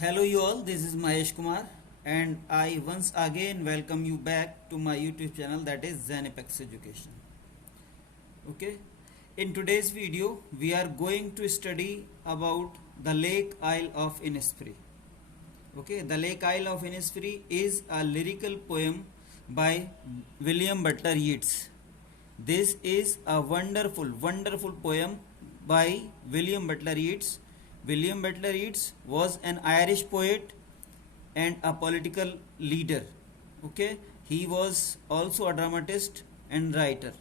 Hello, you all. This is Mahesh Kumar, and I once again welcome you back to my YouTube channel, that is Zenepex Education. Okay, in today's video, we are going to study about the Lake Isle of Innisfree. Okay, the Lake Isle of Innisfree is a lyrical poem by William Butler Yeats. This is a wonderful poem by William Butler Yeats. William Butler Yeats was an Irish poet and a political leader. Okay, he was also a dramatist and writer.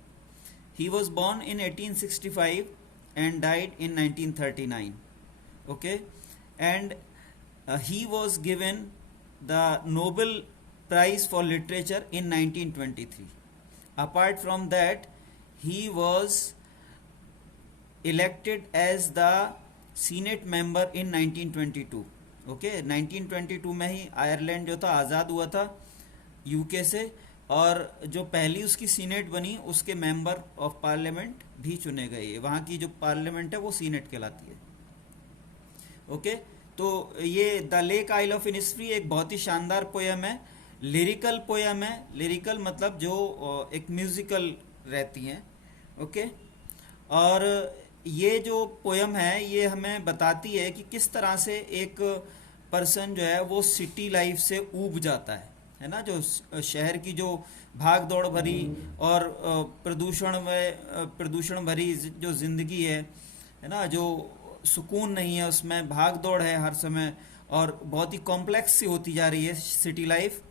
He was born in 1865 and died in 1939. Okay, and he was given the Nobel Prize for Literature in 1923. Apart from that, he was elected as the senate member in 1922. Okay 1922 में ही Ireland जो था आज़ाद हुआ था UK से, और जो पहली उसकी सीनेट बनी उसके मेंबर ऑफ पार्लियामेंट भी चुने गए. वहाँ की जो पार्लियामेंट है वो सीनेट कहलाती है. ओके, तो ये the lake isle of Innisfree एक बहुत ही शानदार पोयम है, लिरिकल पोयम है. लिरिकल मतलब जो एक म्यूजिकल रहती हैं. ओके, और ये जो पोयम है ये हमें बताती है कि किस तरह से एक पर्सन जो है वो सिटी लाइफ से ऊब जाता है ना. जो शहर की जो भाग दौड़ भरी और प्रदूषण भरी जो जिंदगी है ना, जो सुकून नहीं है उसमें, भाग दौड़ है हर समय और बहुत ही कॉम्प्लेक्स सी होती जा रही है सिटी लाइफ.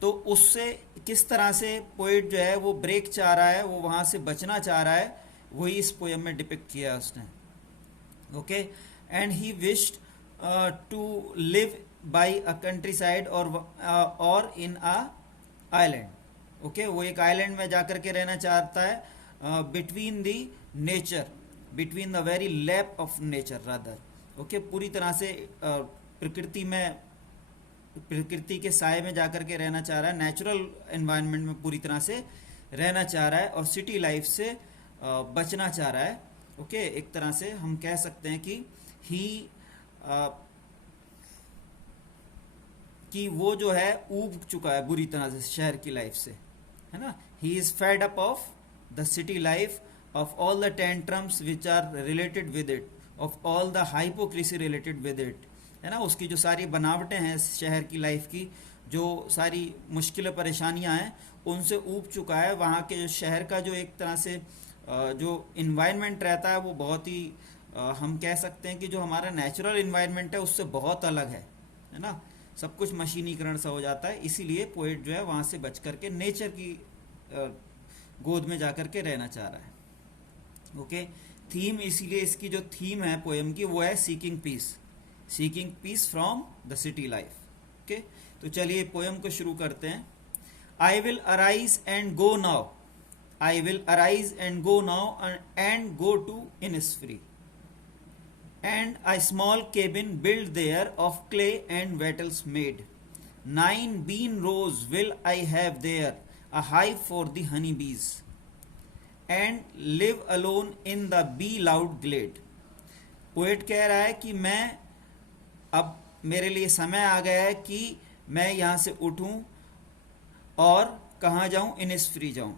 तो उससे किस तरह से पोइट जो है वो ब्रेक चाह रहा है, वो वहाँ से बचना चाह रहा है, वही इस पोयम में डिपिक्ट किया है उसने. Okay, and he wished to live by a country side और इन अ आइलैंड. ओके, वो एक आइलैंड में जाकर के रहना चाहता है, between the nature, between the very lap of nature rather. Okay, पूरी तरह से प्रकृति में, प्रकृति के साए में जाकर के रहना चाह रहा है, नेचुरल एनवायरनमेंट में पूरी तरह से रहना चाह रहा है और सिटी लाइफ से बचना चाह रहा है. ओके, एक तरह से हम कह सकते हैं कि वो जो है ऊब चुका है बुरी तरह से शहर की लाइफ से, है ना. He is fed up of the city life, of all the tantrums which are related with it, of all the hypocrisy related with it, है ना. उसकी जो सारी बनावटें हैं शहर की लाइफ की, जो सारी मुश्किल परेशानियां हैं, उनसे ऊब चुका है. वहाँ के जो शहर का जो एक तरह से जो इन्वायरमेंट रहता है वो बहुत ही हम कह सकते हैं कि जो हमारा नेचुरल इन्वायरमेंट है उससे बहुत अलग है ना. सब कुछ मशीनीकरण सा हो जाता है, इसीलिए पोएट जो है वहाँ से बच करके नेचर की गोद में जा करके रहना चाह रहा है. ओके, थीम, इसीलिए इसकी जो थीम है पोएम की वो है seeking peace from the city life. Okay, तो चलिए पोएम को शुरू करते हैं. I will arise and go now, I will arise and go now and go to Innisfree, and a small cabin built there of clay and wattles made. 9 bean rows will I have there, a hive for the honey bees, and live alone in the bee loud glade. Poet कह रहा है कि मैं, अब मेरे लिए समय आ गया है कि मैं यहाँ से उठूं और कहाँ जाऊं, इनिस्फ्री जाऊं,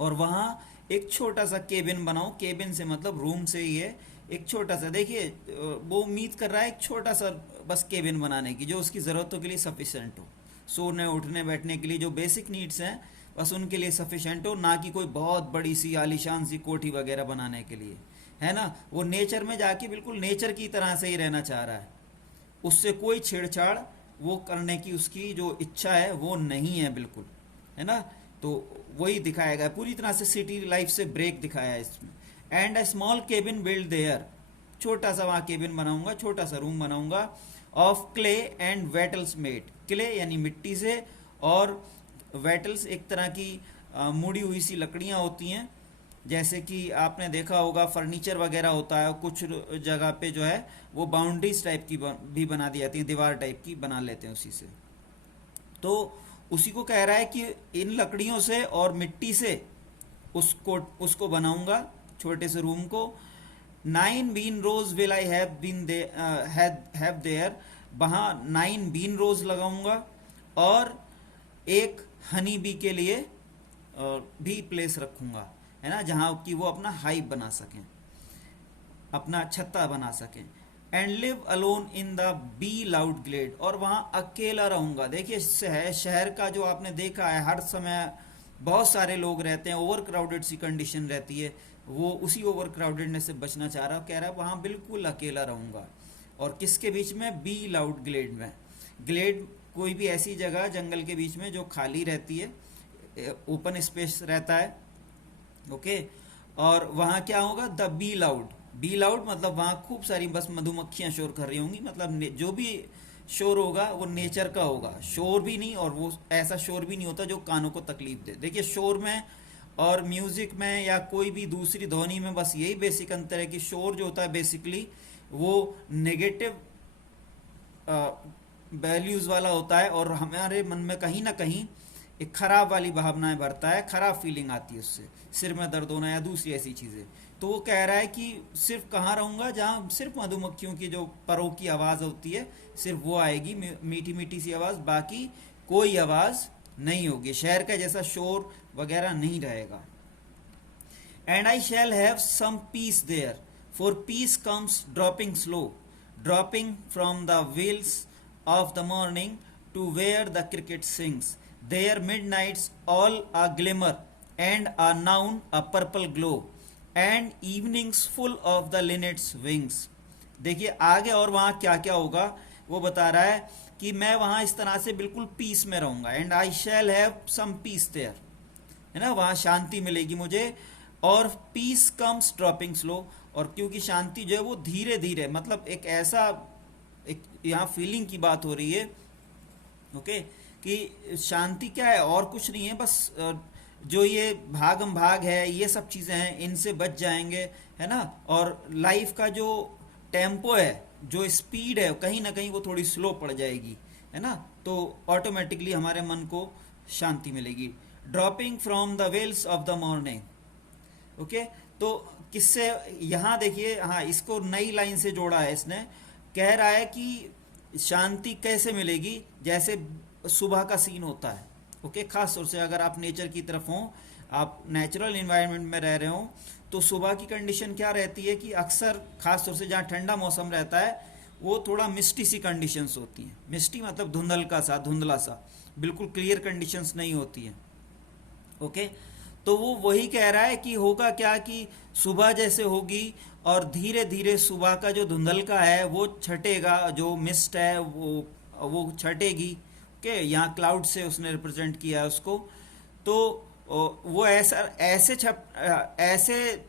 और वहाँ एक छोटा सा केबिन बनाऊं. केबिन से मतलब रूम से ही है, एक छोटा सा. देखिए वो उम्मीद कर रहा है एक छोटा सा बस केबिन बनाने की, जो उसकी ज़रूरतों के लिए सफिशेंट हो, सोने उठने बैठने के लिए जो बेसिक नीड्स हैं बस उनके लिए सफिशेंट हो, ना कि कोई बहुत बड़ी सी आलीशान सी कोठी वगैरह बनाने के लिए, है ना. वो नेचर में जाके बिल्कुल नेचर की तरह से ही रहना चाह रहा है, उससे कोई छेड़छाड़ वो करने की उसकी जो इच्छा है वो नहीं है बिल्कुल, है ना. तो वही दिखाया गया, पूरी तरह से सिटी लाइफ से ब्रेक दिखाया है इसमें. And a small cabin build there, छोटा सा वहाँ केबिन बनाऊंगा, छोटा सा रूम बनाऊंगा. Of clay and wattles made, clay यानी मिट्टी से, और वेटल्स एक तरह की मुड़ी हुई सी लकड़ियाँ होती हैं, जैसे कि आपने देखा होगा फर्नीचर वगैरह होता है, कुछ जगह पे जो है वो बाउंड्रीज टाइप की भी बना दी जाती है, दीवार टाइप की बना लेते हैं उसी से. तो उसी को कह रहा है कि इन लकड़ियों से और मिट्टी से उसको बनाऊंगा छोटे से रूम को. 9 bean rows will I have been there, have there. वहाँ 9 बीन रोज लगाऊंगा और एक हनी बी के लिए भी प्लेस रखूंगा, है ना, जहाँ कि वो अपना हाइव बना सकें, अपना छत्ता बना सकें। And live alone in the bee loud glade, और वहाँ अकेला रहूंगा। देखिए शहर का जो आपने देखा है, हर समय बहुत सारे लोग रहते हैं, ओवर क्राउडेड सी कंडीशन रहती है, वो उसी ओवर क्राउडेडनेस से बचना चाह रहा है, कह रहा है वहाँ बिल्कुल अकेला रहूंगा। और किसके बीच में? बी लाउड ग्लेड में। ग्लेड कोई भी ऐसी जगह जंगल के बीच में जो खाली रहती है, ओपन स्पेस रहता है, ओके। और वहाँ क्या होगा? The bee loud. Be loud मतलब वहाँ खूब सारी बस मधुमक्खियाँ शोर कर रही होंगी, मतलब जो भी शोर होगा वो नेचर का होगा, शोर भी नहीं, और वो ऐसा शोर भी नहीं होता जो कानों को तकलीफ दे। देखिए शोर में और म्यूजिक में या कोई भी दूसरी ध्वनि में बस यही बेसिक अंतर है कि शोर जो होता है बेसिकली वो नेगेटिव वैल्यूज वाला होता है, और हमारे मन में कहीं ना कहीं एक खराब वाली भावनाएं भरता है, खराब फीलिंग आती है उससे, सिर में दर्द होना या दूसरी ऐसी चीज़ें। तो वो कह रहा है कि सिर्फ कहाँ रहूँगा? जहाँ सिर्फ मधुमक्खियों की जो परों की आवाज़ होती है सिर्फ वो आएगी, मीठी मीठी सी आवाज़, बाकी कोई आवाज़ नहीं होगी, शहर का जैसा शोर वगैरह नहीं रहेगा। And I shall have some peace there, for peace comes dropping slow, dropping from the wheels of the morning to where the cricket sings. Their midnights all a glimmer, and a noon a purple glow, and evenings full of the linnet's wings. देखिए आगे और वहाँ क्या क्या होगा वो बता रहा है कि मैं वहाँ इस तरह से बिल्कुल पीस में रहूँगा। And I shall have some peace there, है ना, वहाँ शांति मिलेगी मुझे। और पीस कम्स ड्रॉपिंग स्लो, और क्योंकि शांति जो है वो धीरे धीरे, मतलब एक ऐसा, एक यहाँ फीलिंग की बात हो रही है, ओके, कि शांति क्या है और कुछ नहीं है, बस जो ये भागम भाग है, ये सब चीज़ें हैं, इनसे बच जाएंगे, है ना। और लाइफ का जो टेम्पो है, जो स्पीड है, कहीं ना कहीं वो थोड़ी स्लो पड़ जाएगी, है ना, तो ऑटोमेटिकली हमारे मन को शांति मिलेगी। Dropping from the veils of the morning, okay. तो किससे? यहाँ देखिए, हाँ, इसको नई लाइन से जोड़ा है इसने, कह रहा है कि शांति कैसे मिलेगी? जैसे सुबह का सीन होता है, ओके, खास तौर से अगर आप नेचर की तरफ हों, आप नेचुरल इन्वायरमेंट में रह रहे हो, तो सुबह की कंडीशन क्या रहती है कि अक्सर खास तौर से जहाँ ठंडा मौसम रहता है वो थोड़ा मिस्टी सी कंडीशंस होती हैं। मिस्टी मतलब धुंधला सा, बिल्कुल क्लियर कंडीशंस नहीं होती हैं, ओके। तो वो वही कह रहा है कि होगा क्या कि सुबह जैसे होगी और धीरे धीरे सुबह का जो धुंधल का है वो छटेगा, जो मिस्ट है वो छटेगी, ओके। यहाँ क्लाउड से उसने रिप्रेजेंट किया है उसको। तो वो ऐसे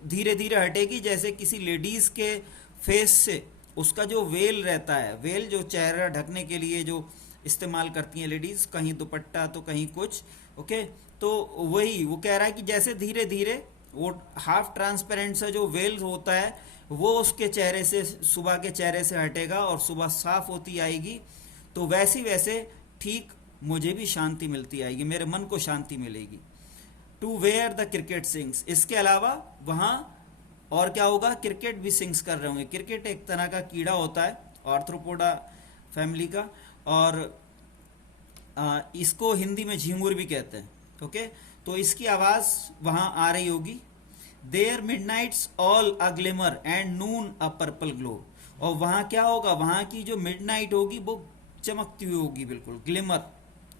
धीरे धीरे हटेगी जैसे किसी लेडीज के फेस से उसका जो वेल रहता है, वेल जो चेहरा ढकने के लिए जो इस्तेमाल करती हैं लेडीज, कहीं दुपट्टा तो कहीं कुछ, ओके। तो वही वो कह रहा है कि जैसे धीरे धीरे वो हाफ ट्रांसपेरेंट सा जो वेल होता है वो उसके चेहरे से, सुबह के चेहरे से हटेगा और सुबह साफ होती आएगी, तो वैसे वैसे ठीक मुझे भी शांति मिलती आएगी, मेरे मन को शांति मिलेगी। To where the cricket sings, इसके अलावा वहाँ और क्या होगा? क्रिकेट भी सिंग्स कर रहे होंगे। क्रिकेट एक तरह का कीड़ा होता है, आर्थ्रोपोडा फैमिली का, और इसको हिंदी में झिंगुर भी कहते हैं, ओके। तो इसकी आवाज़ वहाँ आ रही होगी। There midnight's all a glimmer and noon a purple glow, और वहाँ क्या होगा? वहाँ की जो मिडनाइट होगी वो चमकती हुई होगी, बिल्कुल ग्लिमर,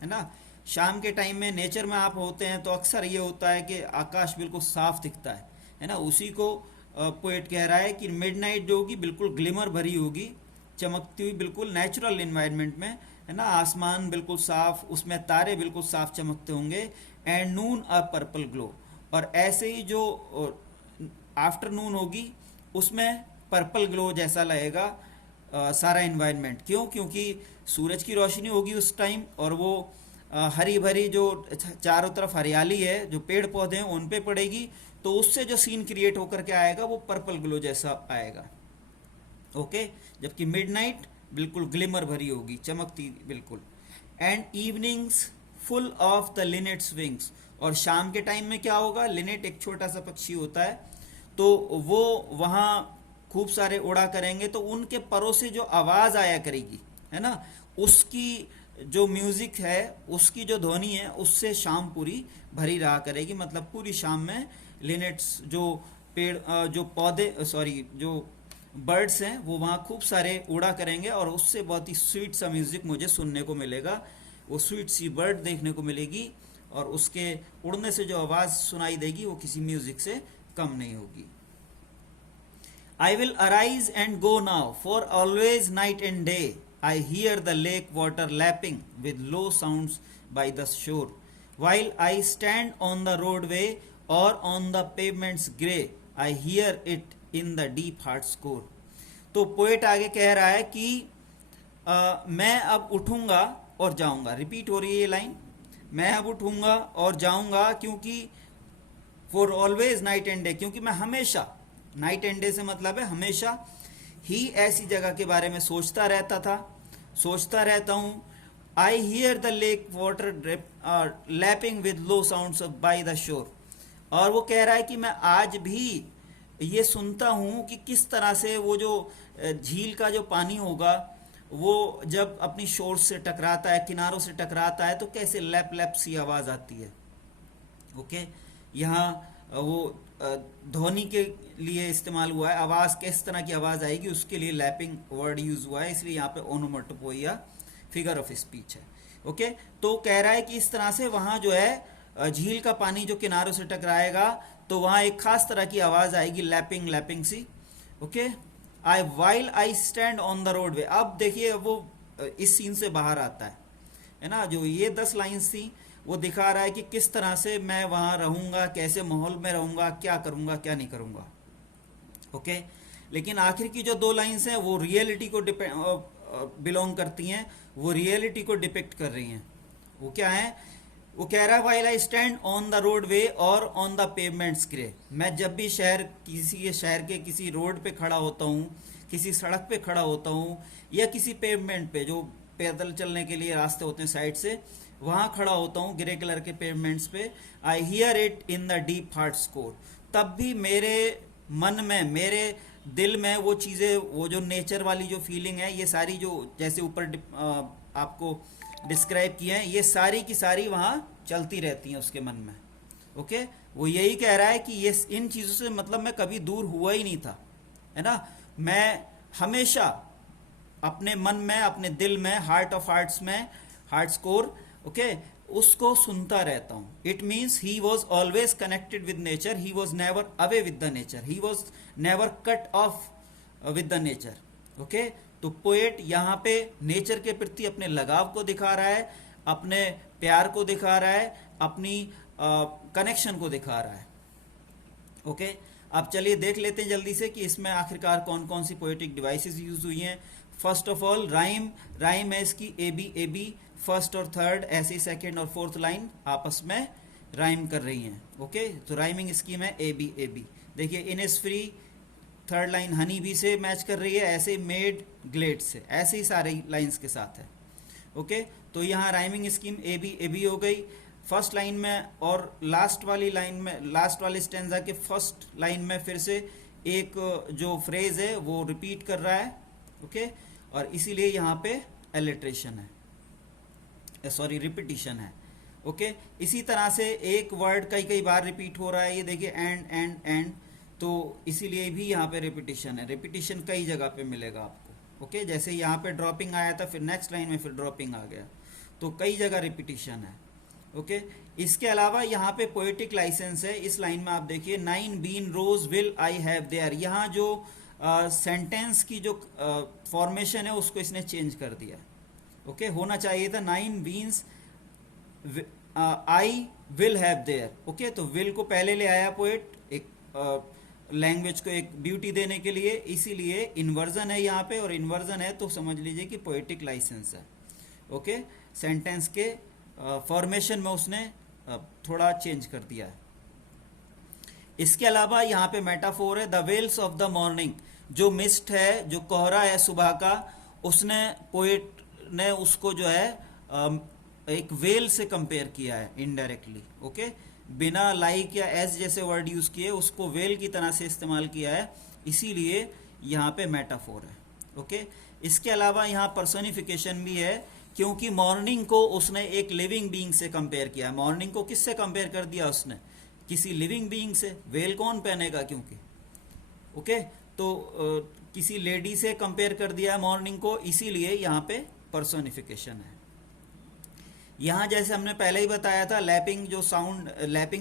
है ना। शाम के टाइम में नेचर में आप होते हैं तो अक्सर ये होता है कि आकाश बिल्कुल साफ दिखता है ना। उसी को पोएट कह रहा है कि मिडनाइट जो होगी बिल्कुल ग्लिमर भरी होगी, चमकती हुई, बिल्कुल नेचुरल इन्वायरमेंट में, है ना। आसमान बिल्कुल साफ, उसमें तारे बिल्कुल साफ चमकते होंगे। And noon a purple glow, और ऐसे ही जो आफ्टरनून होगी उसमें पर्पल ग्लो जैसा लगेगा सारा इन्वायरमेंट। क्यों? क्योंकि सूरज की रोशनी होगी उस टाइम, और वो हरी भरी जो चारों तरफ हरियाली है, जो पेड़ पौधे हैं उन पे पड़ेगी, तो उससे जो सीन क्रिएट होकर के आएगा वो पर्पल ग्लो जैसा आएगा, ओके। जबकि मिडनाइट बिल्कुल ग्लिमर भरी होगी, चमकती बिल्कुल। And evenings full of the linnet's wings, और शाम के टाइम में क्या होगा? लिनेट एक छोटा सा पक्षी होता है, तो वो वहाँ खूब सारे उड़ा करेंगे, तो उनके परों से जो आवाज़ आया करेगी, है ना, उसकी जो म्यूजिक है, उसकी जो ध्वनि है, उससे शाम पूरी भरी रहा करेगी। मतलब पूरी शाम में लिनेट्स जो पेड़ जो पौधे सॉरी जो बर्ड्स हैं वो वहाँ खूब सारे उड़ा करेंगे और उससे बहुत ही स्वीट सा म्यूजिक मुझे सुनने को मिलेगा। वो स्वीट सी बर्ड देखने को मिलेगी और उसके उड़ने से जो आवाज़ सुनाई देगी वो किसी म्यूजिक से कम नहीं होगी। I will arise and go now, for always night and day I hear the lake water lapping with low sounds by the shore. While I stand on the roadway or on the pavement's grey, I hear it in the deep heart's core. तो poet आगे कह रहा है कि मैं अब उठूंगा और जाऊंगा। रिपीट हो रही है ये लाइन, मैं अब उठूंगा और जाऊंगा, क्योंकि for always night and day, क्योंकि मैं हमेशा, नाइट एंड डे से मतलब है हमेशा ही ऐसी जगह के बारे में सोचता रहता था, सोचता रहता हूँ। I hear the lake water lapping with low sounds by the shore. और वो कह रहा है कि मैं आज भी ये सुनता हूँ कि किस तरह से वो जो झील का जो पानी होगा वो जब अपनी शोर से टकराता है, किनारों से टकराता है, तो कैसे लैप लैप सी आवाज़ आती है। ओके, यहाँ वो ध्वनि के लिए इस्तेमाल हुआ है, आवाज़ किस तरह की आवाज़ आएगी उसके लिए लैपिंग वर्ड यूज हुआ है, इसलिए यहाँ पे ओनोमेटोपोइया फिगर ऑफ स्पीच है। ओके, तो कह रहा है कि इस तरह से वहाँ जो है झील का पानी जो किनारों से टकराएगा तो वहाँ एक खास तरह की आवाज़ आएगी, लैपिंग लैपिंग सी। Okay, while I stand on the roadway. अब देखिए वो इस सीन से बाहर आता है ना, जो ये 10 लाइन्स थी वो दिखा रहा है कि किस तरह से मैं वहाँ रहूँगा, कैसे माहौल में रहूँगा, क्या करूँगा क्या नहीं करूँगा। ओके, लेकिन आखिर की जो 2 लाइन्स हैं वो रियलिटी को बिलोंग करती हैं, वो रियलिटी को डिपिक्ट कर रही हैं। वो क्या है, वो कह रहा है while I stand on the road वे और ऑन द पेवमेंट्स ग्रे। मैं जब भी शहर के किसी रोड पे खड़ा होता हूँ, किसी सड़क पे खड़ा होता हूँ, या किसी पेवमेंट पे जो पैदल चलने के लिए रास्ते होते हैं साइड से, वहाँ खड़ा होता हूँ ग्रे कलर के पेवमेंट्स पे। I hear it in the deep heart score. तब भी मेरे मन में, मेरे दिल में वो चीज़ें, वो जो नेचर वाली जो फीलिंग है, ये सारी जो जैसे ऊपर आपको डिस्क्राइब किए हैं, ये सारी की सारी वहाँ चलती रहती हैं उसके मन में। ओके, वो यही कह रहा है कि ये इन चीज़ों से मतलब मैं कभी दूर हुआ ही नहीं था, है ना। मैं हमेशा अपने मन में, अपने दिल में, हार्ट ऑफ हार्ट्स में, हार्ट स्कोर, ओके, उसको सुनता रहता हूँ। It means he was always connected with nature, he was never away with the nature, he was never cut off with the nature. Okay, तो पोएट यहाँ पे nature के प्रति अपने लगाव को दिखा रहा है, अपने प्यार को दिखा रहा है, अपनी कनेक्शन को दिखा रहा है। ओके, अब चलिए देख लेते हैं जल्दी से कि इसमें आखिरकार कौन कौन सी पोएटिक डिवाइसेस यूज हुई हैं। फर्स्ट ऑफ ऑल राइम है इसकी ए बी, फर्स्ट और थर्ड ऐसे सेकंड और फोर्थ लाइन आपस में राइम कर रही हैं। ओके, तो राइमिंग स्कीम है ए बी। देखिए Innisfree third line honey bee से मैच कर रही है, ऐसे मेड ग्लेड से, ऐसे ही सारे लाइंस के साथ है। ओके, तो यहाँ राइमिंग स्कीम ए बी हो गई फर्स्ट लाइन में, और लास्ट वाली लाइन में, लास्ट वाले स्टेंजा के फर्स्ट लाइन में फिर से एक जो फ्रेज है वो रिपीट कर रहा है। ओके, और इसीलिए यहाँ पे एलिट्रेशन है, सॉरी रिपीटिशन है। ओके, इसी तरह से एक वर्ड कई बार रिपीट हो रहा है, ये देखिए एंड, तो इसीलिए भी यहाँ पे रिपीटिशन है। रिपीटिशन कई जगह पे मिलेगा आपको। ओके, जैसे यहाँ पे ड्रॉपिंग आया था, फिर नेक्स्ट लाइन में फिर ड्रॉपिंग आ गया, तो कई जगह रिपीटिशन है। ओके, इसके अलावा यहाँ पे पोएटिक लाइसेंस है। इस लाइन में आप देखिए 9 bean rows will I have there, यहाँ जो सेंटेंस की जो फॉर्मेशन है उसको इसने चेंज कर दिया। ओके, होना चाहिए था 9 beans I will have their. Okay, तो विल को पहले ले आया पोएट, एक लैंग्वेज को एक ब्यूटी देने के लिए, इसीलिए इन्वर्जन है यहाँ पे, और इन्वर्जन है तो समझ लीजिए कि पोएटिक लाइसेंस है। ओके, सेंटेंस के फॉर्मेशन में उसने थोड़ा चेंज कर दिया है। इसके अलावा यहाँ पे मेटाफोर है the veils of the morning, जो मिस्ट है, जो कोहरा है सुबह का, उसने पोएट ने उसको जो है एक वेल से कंपेयर किया है इनडायरेक्टली। ओके, बिना लाइक या एस जैसे वर्ड यूज किए उसको वेल की तरह से इस्तेमाल किया है, इसीलिए यहाँ पे मेटाफोर है। ओके, इसके अलावा यहाँ पर्सोनिफिकेशन भी है, क्योंकि मॉर्निंग को उसने एक लिविंग बीइंग से कंपेयर किया। मॉर्निंग को किससे कंपेयर कर दिया उसने? किसी लिविंग बीइंग से। वेल कौन पहनेगा? क्योंकि ओके, तो किसी लेडी से कंपेयर कर दिया मॉर्निंग को, इसीलिए यहाँ पे पर्सोनिफिकेशन है। यहाँ जैसे हमने पहले ही बताया था, लैपिंग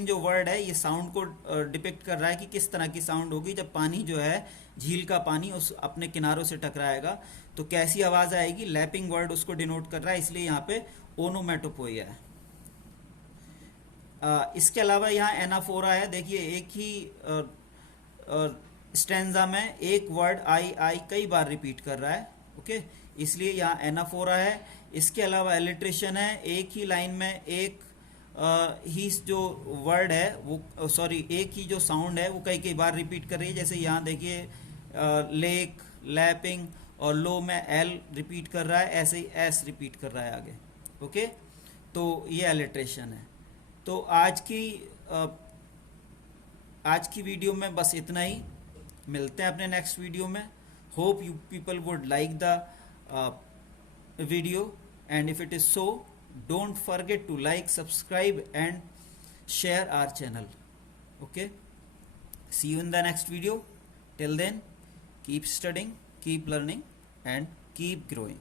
जो वर्ड है, ये साउंड को डिपिक्ट कर रहा है कि किस तरह की साउंड होगी जब पानी जो है, झील का पानी उस अपने किनारों से टकराएगा तो कैसी आवाज आएगी। लैपिंग वर्ड उसको डिनोट कर रहा है, इसलिए यहाँ पे ओनोमेटोपोइया है। इसके अलावा यहाँ एनाफोरा है। देखिए एक ही स्टैंजा में एक वर्ड आई आई कई बार रिपीट कर रहा है, ओके, इसलिए यहाँ एनाफोरा है। इसके अलावा एलिट्रेशन है, एक ही लाइन में एक ही जो वर्ड है वो एक ही जो साउंड है वो कई कई बार रिपीट कर रही है। जैसे यहाँ देखिए लेक, लैपिंग, और लो में एल रिपीट कर रहा है, ऐसे ही एस रिपीट कर रहा है आगे, ओके। तो ये एलिट्रेशन है। तो आज की वीडियो में बस इतना ही। मिलते हैं अपने नेक्स्ट वीडियो में। Hope you people would like the video, and if it is so, don't forget to like, subscribe and share our channel. Okay, see you in the next video. Till then, keep studying, keep learning and keep growing.